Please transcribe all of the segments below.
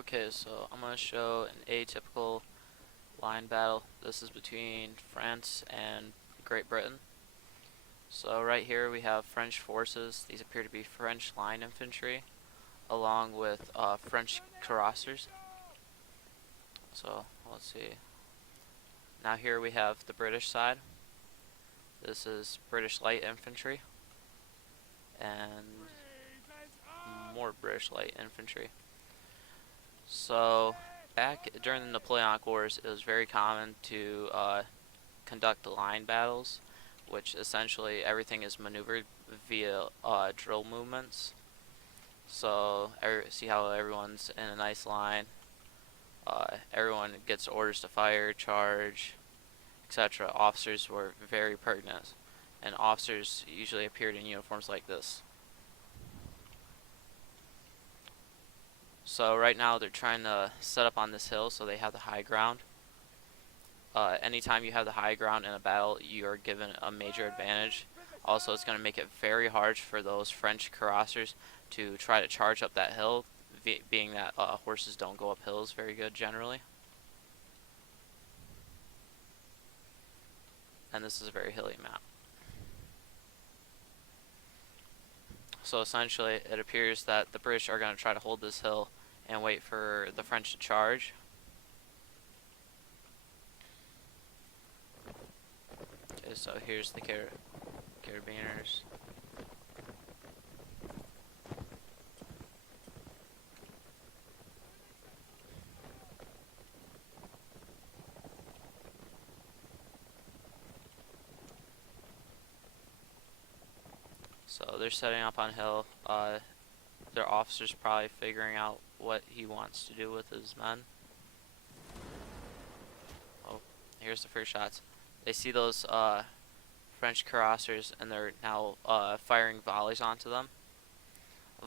Okay, so I'm going to show an atypical line battle. This is between France and Great Britain. So right here we have French forces. These appear to be French line infantry, along with French cuirassiers. So let's see. Now here we have the British side. This is British light infantry and more British light infantry. So back during the Napoleonic Wars, it was very common to conduct line battles, which essentially everything is maneuvered via drill movements. So see how everyone's in a nice line. Everyone gets orders to fire, charge, etc. Officers were very pertinent, and officers usually appeared in uniforms like this. So right now they're trying to set up on this hill so they have the high ground. Anytime you have the high ground in a battle, you are given a major advantage. Also, it's going to make it very hard for those French cuirassiers to try to charge up that hill, being that horses don't go up hills very good generally. And this is a very hilly map. So essentially, it appears that the British are going to try to hold this hill and wait for the French to charge. Okay, so here's the carabiners. So they're setting up on hill. Their officer's probably figuring out what he wants to do with his men. Oh, here's the first shots. They see those French cuirassiers and they're now firing volleys onto them.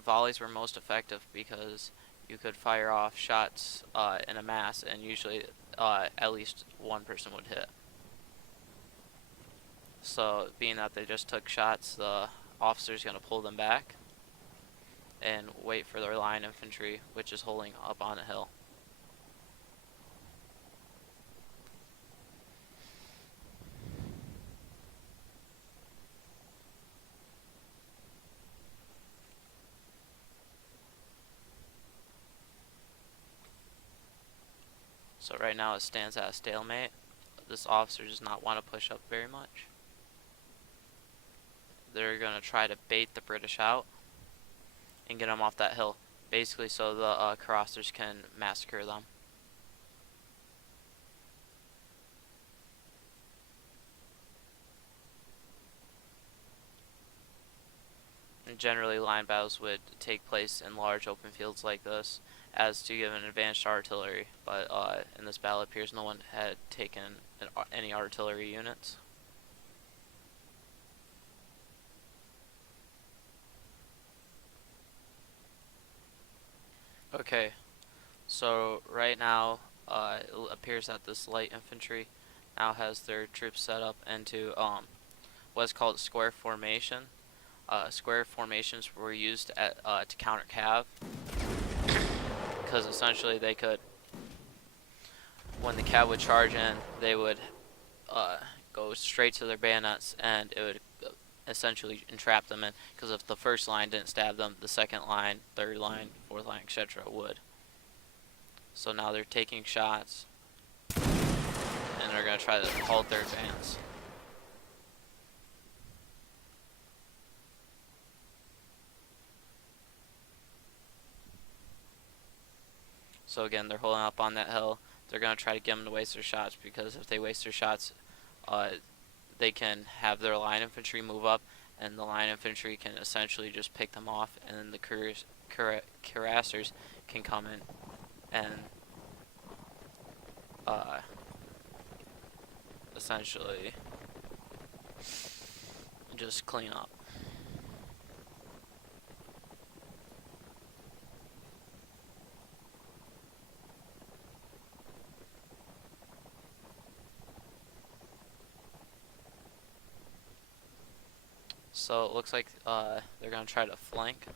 Volleys were most effective because you could fire off shots in a mass, and usually at least one person would hit. So being that they just took shots, the officer's going to pull them back and wait for their line infantry, which is holding up on a hill. So right now it stands at a stalemate. This officer does not want to push up very much. They're going to try to bait the British out and get them off that hill, basically so the cuirassiers can massacre them. And generally line battles would take place in large open fields like this, as to give an advantage to artillery, but in this battle it appears no one had taken any artillery units. Okay, so right now it appears that this light infantry now has their troops set up into what's called square formation. Square formations were used to counter cav, because essentially they could, when the cav would charge in, they would go straight to their bayonets, and it would essentially entrap them in, because if the first line didn't stab them, the second line, third line, fourth line, etc. would. So now they're taking shots, and they're going to try to halt their advance. So again, they're holding up on that hill. They're going to try to get them to waste their shots, because if they waste their shots, they can have their line infantry move up, and the line infantry can essentially just pick them off, and then the cuirassiers can come in and essentially just clean up. So it looks like they're going to try to flank.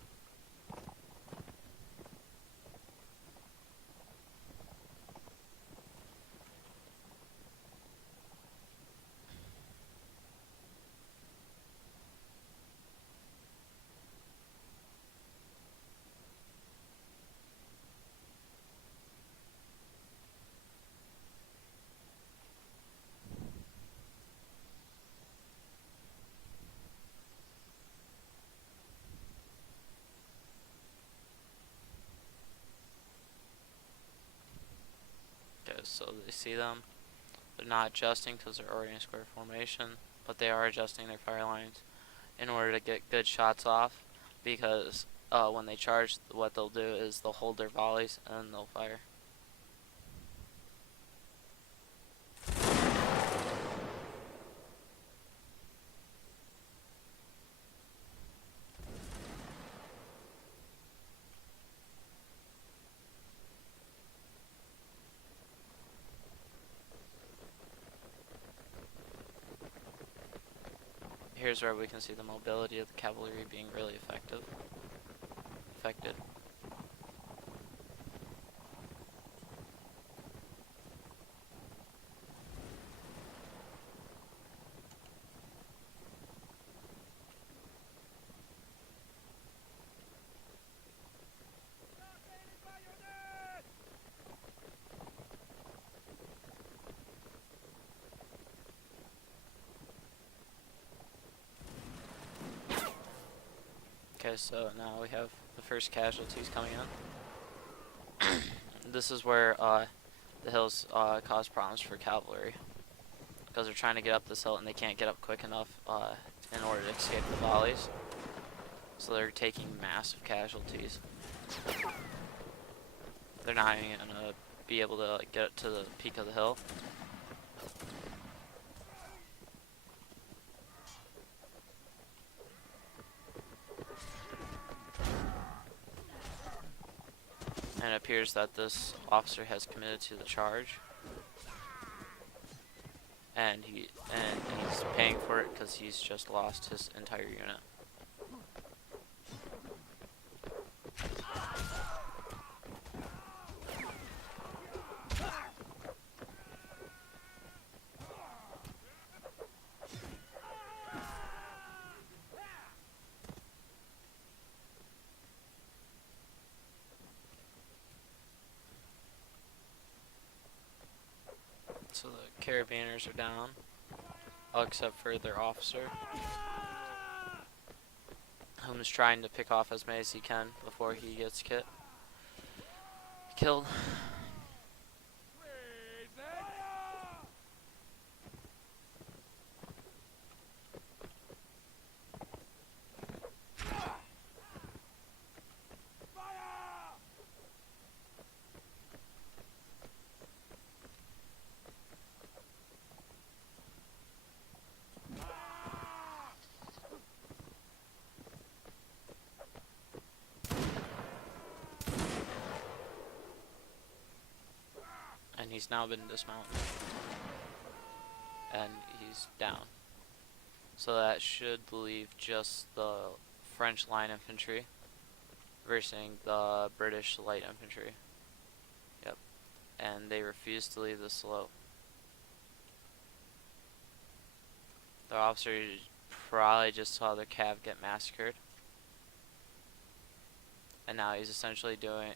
so they see them. They're not adjusting because they're already in square formation, but they are adjusting their fire lines in order to get good shots off, because when they charge, what they'll do is they'll hold their volleys and they'll fire. Here's where we can see the mobility of the cavalry being really affected. Okay, so now we have the first casualties coming in. This is where the hills cause problems for cavalry, because they're trying to get up this hill and they can't get up quick enough in order to escape the volleys. So they're taking massive casualties. They're not even gonna be able to get to the peak of the hill. And it appears that this officer has committed to the charge, and he's paying for it because he's just lost his entire unit. So the carabiners are down, all except for their officer, whom is trying to pick off as many as he can before he gets killed. And he's now been dismounted, and he's down. So that should leave just the French line infantry versus the British light infantry. Yep. And they refuse to leave the slope. The officer probably just saw their cav get massacred, and now he's essentially doing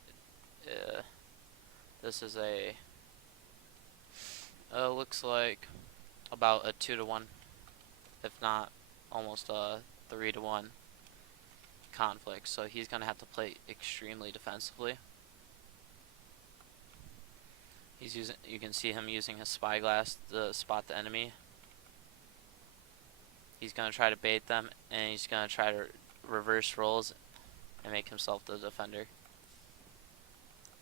this is a looks like about a 2-to-1, if not almost a 3-to-1 conflict. So he's gonna have to play extremely defensively. You can see him using his spyglass to spot the enemy. He's gonna try to bait them, and he's gonna try to reverse roles and make himself the defender.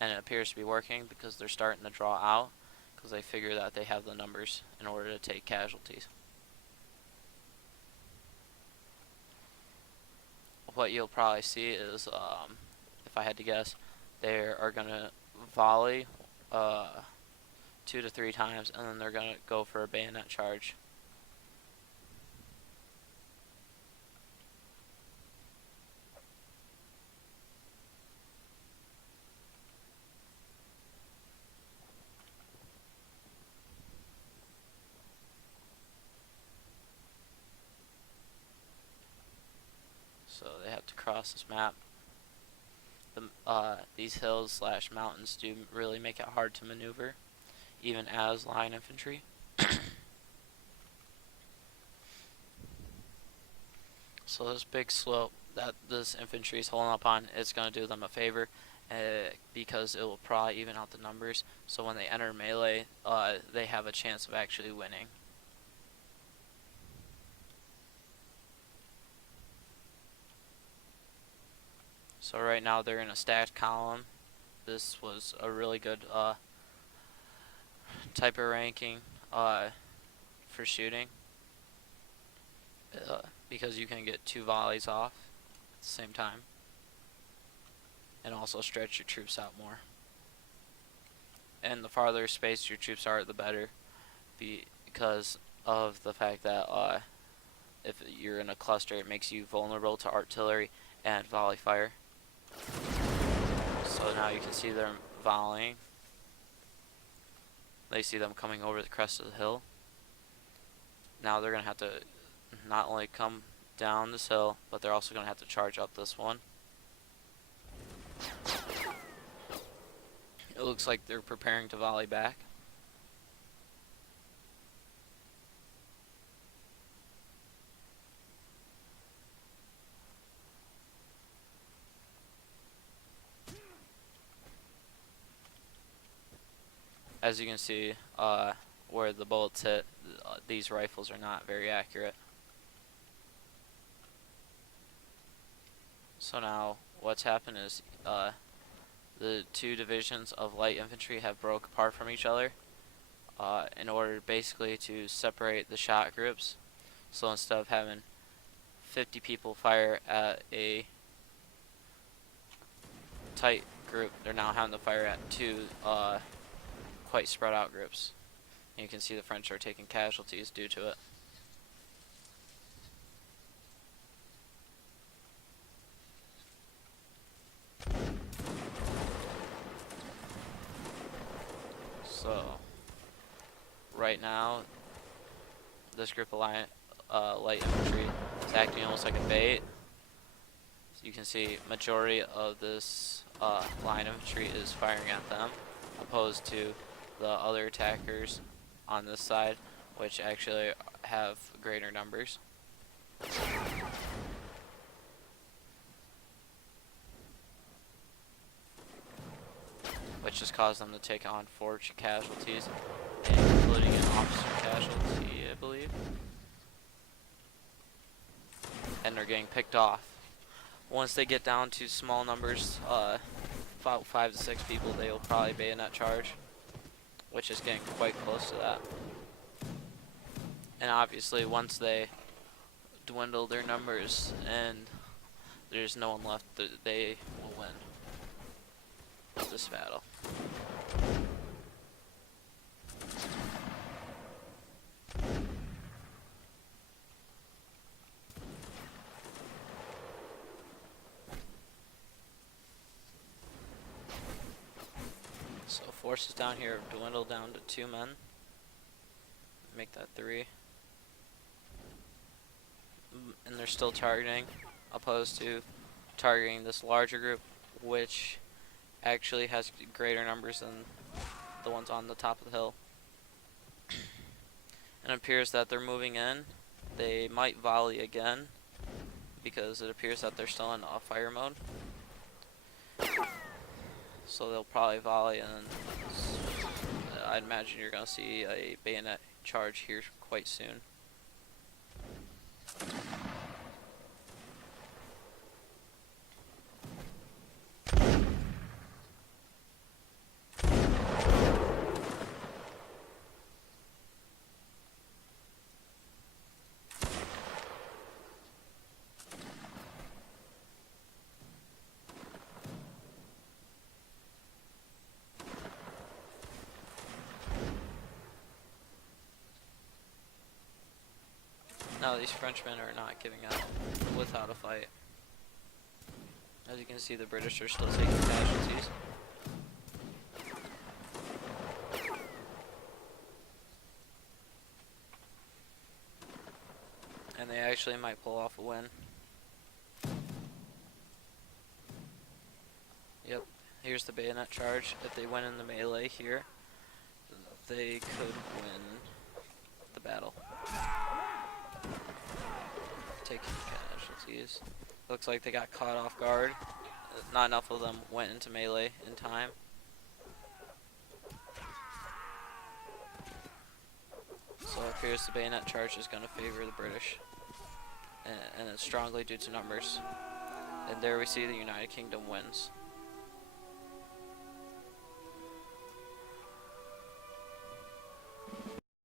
And it appears to be working, because they're starting to draw out, because they figure that they have the numbers in order to take casualties. What you'll probably see is, if I had to guess, they are going to volley 2 to 3 times, and then they're going to go for a bayonet charge. So they have to cross this map. These hills / mountains do really make it hard to maneuver, even as line infantry. So this big slope that this infantry is holding up on, it's going to do them a favor, because it will probably even out the numbers. So when they enter melee, they have a chance of actually winning. So right now they're in a stacked column. This was a really good type of ranking for shooting, because you can get 2 volleys off at the same time and also stretch your troops out more. And the farther spaced your troops are, the better, because of the fact that if you're in a cluster, it makes you vulnerable to artillery and volley fire. So now you can see them volleying. They see them coming over the crest of the hill. Now they're going to have to not only come down this hill, but they're also going to have to charge up this one. It looks like they're preparing to volley back. As you can see, where the bullets hit, these rifles are not very accurate. So now what's happened is the 2 divisions of light infantry have broke apart from each other in order basically to separate the shot groups. So instead of having 50 people fire at a tight group, they're now having to fire at 2 quite spread out groups. And you can see the French are taking casualties due to it. So right now this group of light infantry is acting almost like a bait. So you can see majority of this line infantry is firing at them, opposed to the other attackers on this side, which actually have greater numbers. Which just caused them to take on 4 casualties, including an officer casualty, I believe. And they're getting picked off. Once they get down to small numbers, about 5 to 6 people, they will probably bayonet charge, which is getting quite close to that. And obviously once they dwindle their numbers and there's no one left, they will win this battle. So forces down here dwindle down to 2 men. Make that 3. And they're still targeting, opposed to targeting this larger group, which actually has greater numbers than the ones on the top of the hill. And it appears that they're moving in. They might volley again, because it appears that they're still in fire mode. So they'll probably volley, and I'd imagine you're going to see a bayonet charge here quite soon. No, these Frenchmen are not giving up without a fight. As you can see, the British are still taking casualties. And they actually might pull off a win. Yep, here's the bayonet charge. If they win in the melee here, they could win the battle. Taking casualties. Looks like they got caught off guard not enough of them went into melee in time. So it appears the bayonet charge is going to favor the British, and it's strongly due to numbers. And there we see the United Kingdom wins.